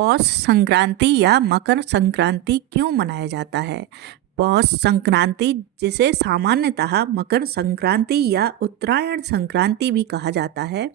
पौष संक्रांति या मकर संक्रांति क्यों मनाया जाता है? पौष संक्रांति, जिसे सामान्यतः मकर संक्रांति या उत्तरायण संक्रांति भी कहा जाता है,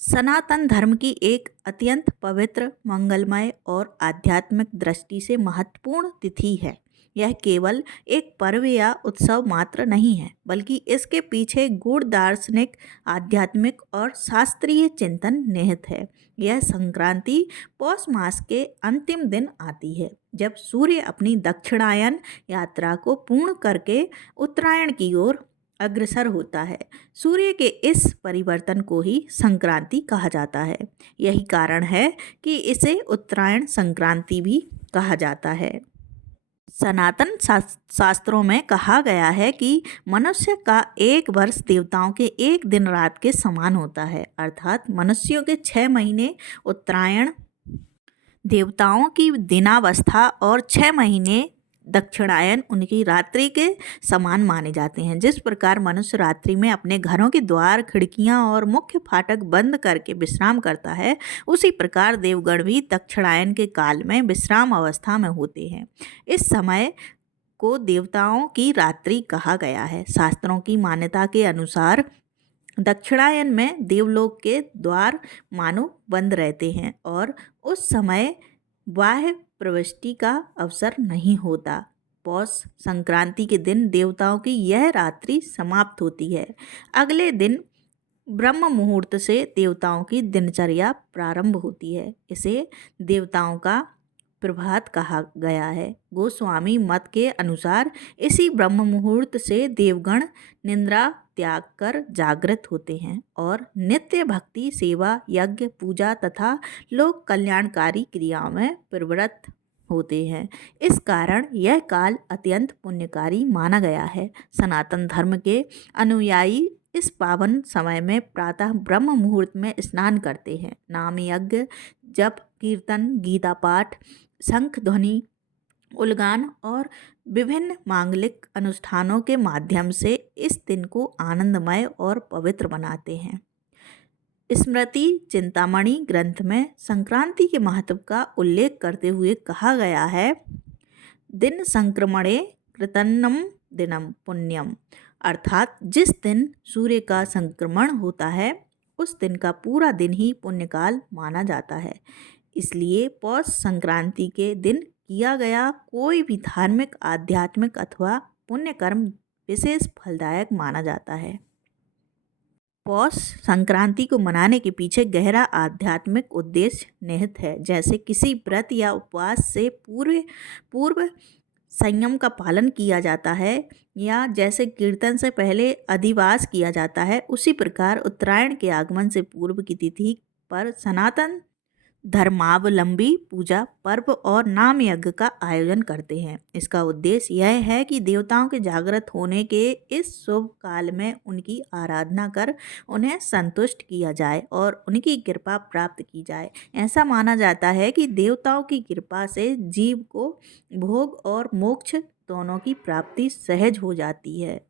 सनातन धर्म की एक अत्यंत पवित्र, मंगलमय और आध्यात्मिक दृष्टि से महत्वपूर्ण तिथि है। यह केवल एक पर्व या उत्सव मात्र नहीं है, बल्कि इसके पीछे गूढ़ दार्शनिक, आध्यात्मिक और शास्त्रीय चिंतन निहित है। यह संक्रांति पौष मास के अंतिम दिन आती है, जब सूर्य अपनी दक्षिणायन यात्रा को पूर्ण करके उत्तरायण की ओर अग्रसर होता है। सूर्य के इस परिवर्तन को ही संक्रांति कहा जाता है। यही कारण है कि इसे उत्तरायण संक्रांति भी कहा जाता है। सनातन शास्त्रों में कहा गया है कि मनुष्य का एक वर्ष देवताओं के एक दिन रात के समान होता है, अर्थात मनुष्यों के 6 महीने उत्तरायण देवताओं की दिनावस्था और 6 महीने दक्षिणायन उनकी रात्रि के समान माने जाते हैं। जिस प्रकार मनुष्य रात्रि में अपने घरों के द्वार, खिड़कियां और मुख्य फाटक बंद करके विश्राम करता है, उसी प्रकार देवगण भी दक्षिणायन के काल में विश्राम अवस्था में होते हैं। इस समय को देवताओं की रात्रि कहा गया है। शास्त्रों की मान्यता के अनुसार दक्षिणायन में देवलोक के द्वार मानो बंद रहते हैं और उस समय बाह्य प्रविष्टि का अवसर नहीं होता। पौष संक्रांति के दिन देवताओं की यह रात्रि समाप्त होती है। अगले दिन ब्रह्म मुहूर्त से देवताओं की दिनचर्या प्रारंभ होती है। इसे देवताओं का प्रभात कहा गया है। गोस्वामी मत के अनुसार इसी ब्रह्म मुहूर्त से देवगण निद्रा त्याग कर जागृत होते हैं और नित्य भक्ति, सेवा, यज्ञ, पूजा तथा लोक कल्याणकारी क्रियाओं में प्रवृत्त होते हैं। इस कारण यह काल अत्यंत पुण्यकारी माना गया है। सनातन धर्म के अनुयायी इस पावन समय में प्रातः ब्रह्म मुहूर्त में स्नान करते हैं। नाम यज्ञ, जप, कीर्तन, गीता पाठ, शंख ध्वनि, उलगान और विभिन्न मांगलिक अनुष्ठानों के माध्यम से इस दिन को आनंदमय और पवित्र बनाते हैं। स्मृति चिंतामणि ग्रंथ में संक्रांति के महत्व का उल्लेख करते हुए कहा गया है, दिन संक्रमणे कृतन्नम दिनम पुण्यम, अर्थात जिस दिन सूर्य का संक्रमण होता है उस दिन का पूरा दिन ही पुण्यकाल माना जाता है। इसलिए पौष संक्रांति के दिन किया गया कोई भी धार्मिक, आध्यात्मिक अथवा पुण्य कर्म विशेष फलदायक माना जाता है। पौष संक्रांति को मनाने के पीछे गहरा आध्यात्मिक उद्देश्य निहित है। जैसे किसी व्रत या उपवास से पूर्व संयम का पालन किया जाता है, या जैसे कीर्तन से पहले अधिवास किया जाता है, उसी प्रकार उत्तरायण के आगमन से पूर्व की तिथि पर सनातन धर्मावलंबी पूजा पर्व और नाम यज्ञ का आयोजन करते हैं। इसका उद्देश्य यह है कि देवताओं के जागृत होने के इस शुभ काल में उनकी आराधना कर उन्हें संतुष्ट किया जाए और उनकी कृपा प्राप्त की जाए। ऐसा माना जाता है कि देवताओं की कृपा से जीव को भोग और मोक्ष दोनों की प्राप्ति सहज हो जाती है।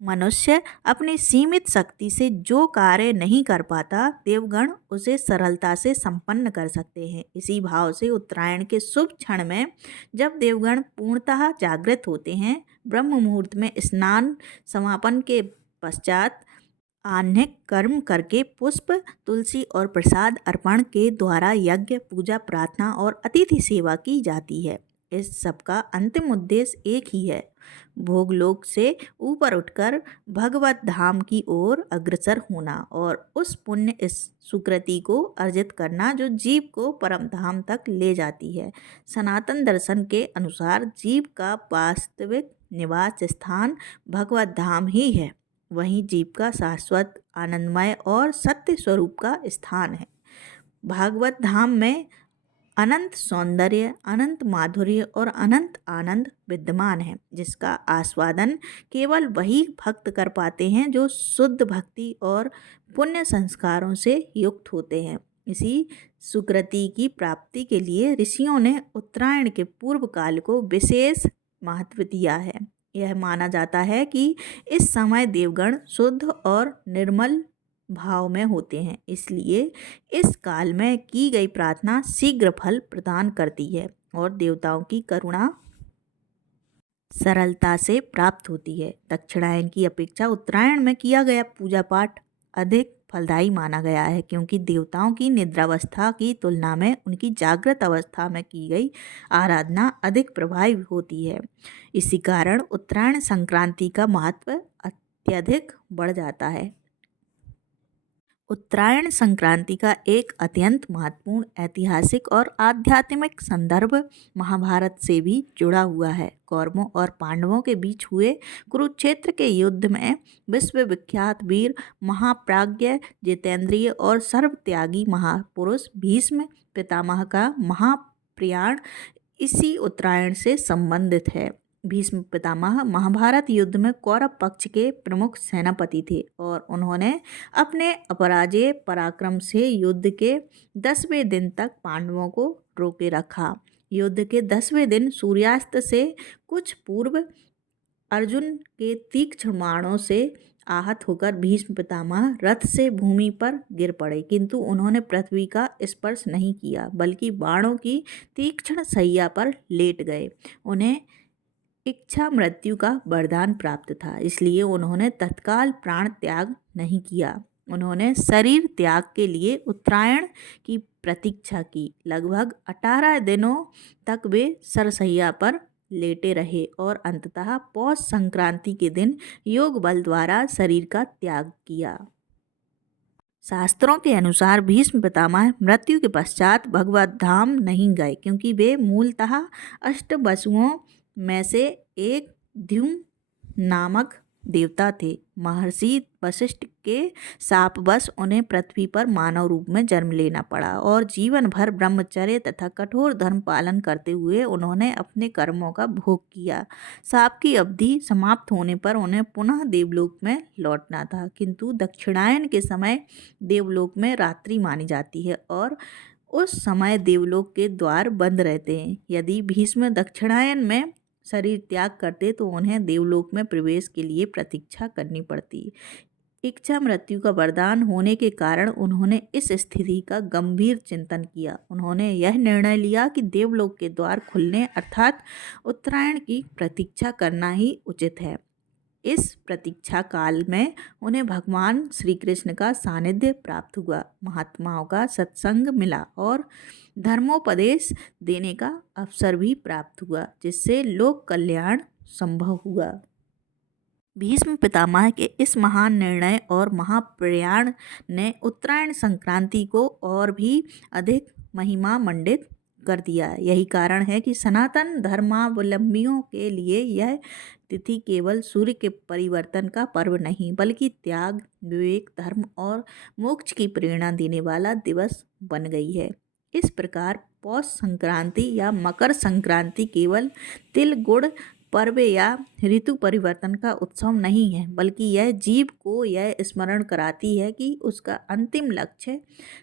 मनुष्य अपनी सीमित शक्ति से जो कार्य नहीं कर पाता, देवगण उसे सरलता से संपन्न कर सकते हैं। इसी भाव से उत्तरायण के शुभ क्षण में जब देवगण पूर्णतः जागृत होते हैं, ब्रह्म मुहूर्त में स्नान समापन के पश्चात आह्निक कर्म करके पुष्प, तुलसी और प्रसाद अर्पण के द्वारा यज्ञ, पूजा, प्रार्थना और अतिथि सेवा की जाती है। इस सब का अंतिम उद्देश्य एक ही है, भोगलोक से ऊपर उठकर भगवत धाम की ओर अग्रसर होना और उस पुण्य इस सुकृति को अर्जित करना जो जीव को परम धाम तक ले जाती है। सनातन दर्शन के अनुसार जीव का वास्तविक निवास स्थान भगवत धाम ही है। वहीं जीव का शाश्वत, आनंदमय और सत्य स्वरूप का स्थान है। भागवत धाम में अनंत सौंदर्य, अनंत माधुर्य और अनंत आनंद विद्यमान है, जिसका आस्वादन केवल वही भक्त कर पाते हैं जो शुद्ध भक्ति और पुण्य संस्कारों से युक्त होते हैं। इसी सुकृति की प्राप्ति के लिए ऋषियों ने उत्तरायण के पूर्व काल को विशेष महत्व दिया है। यह माना जाता है कि इस समय देवगण शुद्ध और निर्मल भाव में होते हैं, इसलिए इस काल में की गई प्रार्थना शीघ्र फल प्रदान करती है और देवताओं की करुणा सरलता से प्राप्त होती है। दक्षिणायन की अपेक्षा उत्तरायण में किया गया पूजा पाठ अधिक फलदायी माना गया है, क्योंकि देवताओं की निद्रावस्था की तुलना में उनकी जागृत अवस्था में की गई आराधना अधिक प्रभावी होती है। इसी कारण उत्तरायण संक्रांति का महत्व अत्यधिक बढ़ जाता है। उत्तरायण संक्रांति का एक अत्यंत महत्वपूर्ण ऐतिहासिक और आध्यात्मिक संदर्भ महाभारत से भी जुड़ा हुआ है। कौरवों और पांडवों के बीच हुए कुरुक्षेत्र के युद्ध में विश्वविख्यात वीर, महाप्राज्ञ, जितेंद्रिय और सर्वत्यागी महापुरुष भीष्म पितामह का महाप्रयाण इसी उत्तरायण से संबंधित है। भीष्म पितामह महाभारत युद्ध में कौरव पक्ष के प्रमुख सेनापति थे और उन्होंने अपने अपराजेय पराक्रम से युद्ध के 10वें दिन तक पांडवों को रोके रखा। युद्ध के 10वें दिन सूर्यास्त से कुछ पूर्व अर्जुन के तीक्ष्ण बाणों से आहत होकर भीष्म पितामह रथ से भूमि पर गिर पड़े, किंतु उन्होंने पृथ्वी का स्पर्श नहीं किया, बल्कि बाणों की तीक्ष्ण सैया पर लेट गए। उन्हें इच्छा मृत्यु का वरदान प्राप्त था, इसलिए उन्होंने तत्काल प्राण त्याग नहीं किया। उन्होंने शरीर त्याग के लिए उत्तरायण की प्रतीक्षा की। लगभग 18 दिनों तक वे सरसैया पर लेटे रहे और अंततः पौष संक्रांति के दिन योग बल द्वारा शरीर का त्याग किया। शास्त्रों के अनुसार भीष्म पितामह मृत्यु के पश्चात भगवत धाम नहीं गए, क्योंकि वे मूलतः अष्टवसुओं में से एक द्युम्न नामक देवता थे। महर्षि वशिष्ठ के शापवश उन्हें पृथ्वी पर मानव रूप में जन्म लेना पड़ा और जीवन भर ब्रह्मचर्य तथा कठोर धर्म पालन करते हुए उन्होंने अपने कर्मों का भोग किया। शाप की अवधि समाप्त होने पर उन्हें पुनः देवलोक में लौटना था, किंतु दक्षिणायन के समय देवलोक में रात्रि मानी जाती है और उस समय देवलोक के द्वार बंद रहते हैं। यदि भीष्म दक्षिणायन में शरीर त्याग करते तो उन्हें देवलोक में प्रवेश के लिए प्रतीक्षा करनी पड़ती। इच्छा मृत्यु का वरदान होने के कारण उन्होंने इस स्थिति का गंभीर चिंतन किया। उन्होंने यह निर्णय लिया कि देवलोक के द्वार खुलने अर्थात उत्तरायण की प्रतीक्षा करना ही उचित है। इस प्रतीक्षा काल में उन्हें भगवान श्री कृष्ण का सानिध्य प्राप्त हुआ, महात्माओं का सत्संग मिला और धर्मोपदेश देने का अवसर भी प्राप्त हुआ, जिससे लोक कल्याण संभव हुआ। भीष्म पितामह के इस महान निर्णय और महाप्रयाण ने उत्तरायण संक्रांति को और भी अधिक महिमा मंडित कर दिया। यही कारण है कि सनातन धर्मावलंबियों के लिए यह तिथि केवल सूर्य के परिवर्तन का पर्व नहीं, बल्कि त्याग, विवेक, धर्म और मोक्ष की प्रेरणा देने वाला दिवस बन गई है। इस प्रकार पौष संक्रांति या मकर संक्रांति केवल तिल गुड़ पर्व या ऋतु परिवर्तन का उत्सव नहीं है, बल्कि यह जीव को यह स्मरण कराती है कि उसका अंतिम लक्ष्य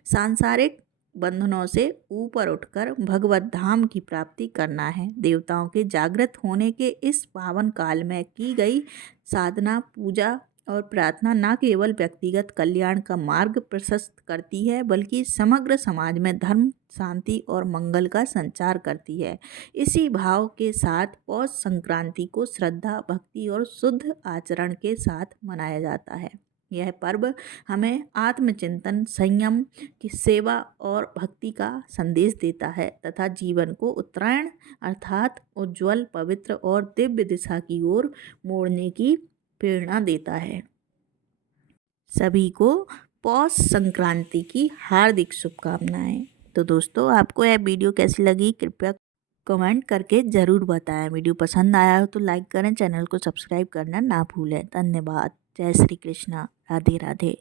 सांसारिक बंधनों से ऊपर उठकर भगवत धाम की प्राप्ति करना है। देवताओं के जागृत होने के इस पावन काल में की गई साधना, पूजा और प्रार्थना न केवल व्यक्तिगत कल्याण का मार्ग प्रशस्त करती है, बल्कि समग्र समाज में धर्म, शांति और मंगल का संचार करती है। इसी भाव के साथ पौष संक्रांति को श्रद्धा, भक्ति और शुद्ध आचरण के साथ मनाया जाता है। यह पर्व हमें आत्मचिंतन, संयम की सेवा और भक्ति का संदेश देता है तथा जीवन को उत्तरायण अर्थात उज्ज्वल, पवित्र और दिव्य दिशा की ओर मोड़ने की प्रेरणा देता है। सभी को पौष संक्रांति की हार्दिक शुभकामनाएं। तो दोस्तों, आपको यह वीडियो कैसी लगी कृपया कमेंट करके ज़रूर बताएं। वीडियो पसंद आया हो तो लाइक करें, चैनल को सब्सक्राइब करना ना भूलें। धन्यवाद। जय श्री कृष्णा। राधे राधे।